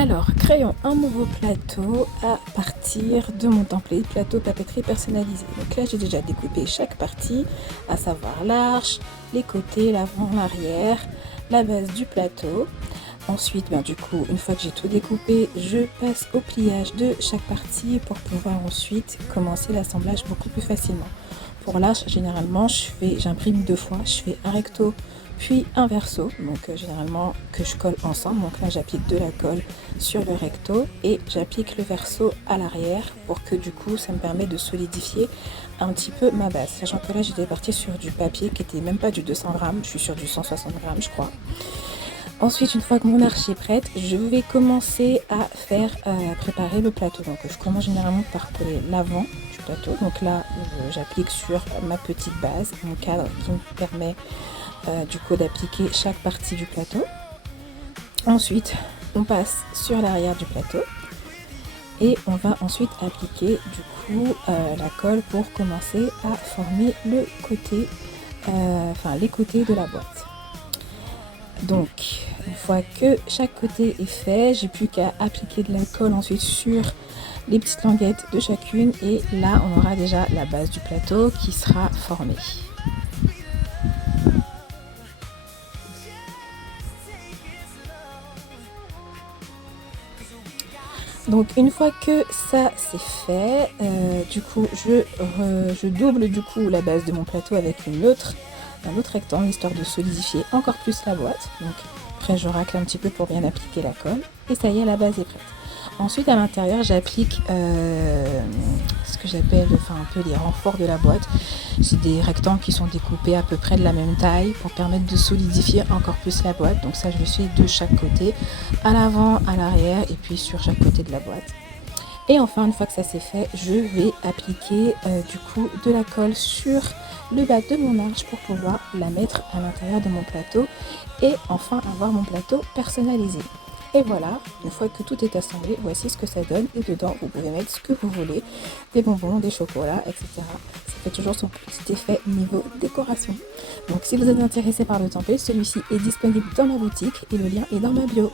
Alors, créons un nouveau plateau à partir de mon template plateau papeterie personnalisé. Donc là, j'ai déjà découpé chaque partie, à savoir l'arche, les côtés, l'avant, l'arrière, la base du plateau. Ensuite, du coup, une fois que j'ai tout découpé, je passe au pliage de chaque partie pour pouvoir ensuite commencer l'assemblage beaucoup plus facilement. Pour l'arche, généralement, j'imprime deux fois. Je fais un recto puis un verso, donc généralement que je colle ensemble. Donc là, j'applique de la colle sur le recto et j'applique le verso à l'arrière pour que du coup, ça me permet de solidifier un petit peu ma base. Sachant que là, j'étais partie sur du papier qui était même pas du 200 grammes, je suis sur du 160 grammes, je crois. Ensuite, une fois que mon arche est prête, je vais commencer à préparer le plateau. Donc, je commence généralement par coller l'avant du plateau. Donc là, j'applique sur ma petite base, mon cadre qui me permet du coup d'appliquer chaque partie du plateau. Ensuite, on passe sur l'arrière du plateau et on va ensuite appliquer du coup la colle pour commencer à former le côté, les côtés de la boîte. Donc, une fois que chaque côté est fait, j'ai plus qu'à appliquer de la colle ensuite sur les petites languettes de chacune et là, on aura déjà la base du plateau qui sera formée. Donc une fois que ça c'est fait, du coup je double du coup la base de mon plateau avec un autre rectangle histoire de solidifier encore plus la boîte. Donc après je racle un petit peu pour bien appliquer la colle et ça y est, la base est prête. Ensuite à l'intérieur j'applique ce que j'appelle un peu les renforts de la boîte. C'est des rectangles qui sont découpés à peu près de la même taille pour permettre de solidifier encore plus la boîte. Donc ça je le fais de chaque côté, à l'avant, à l'arrière et puis sur chaque côté de la boîte. Et enfin une fois que ça c'est fait, je vais appliquer du coup de la colle sur le bas de mon arche pour pouvoir la mettre à l'intérieur de mon plateau et enfin avoir mon plateau personnalisé. Et voilà, une fois que tout est assemblé, voici ce que ça donne. Et dedans, vous pouvez mettre ce que vous voulez, des bonbons, des chocolats, etc. Ça fait toujours son petit effet niveau décoration. Donc si vous êtes intéressé par le template, celui-ci est disponible dans ma boutique et le lien est dans ma bio.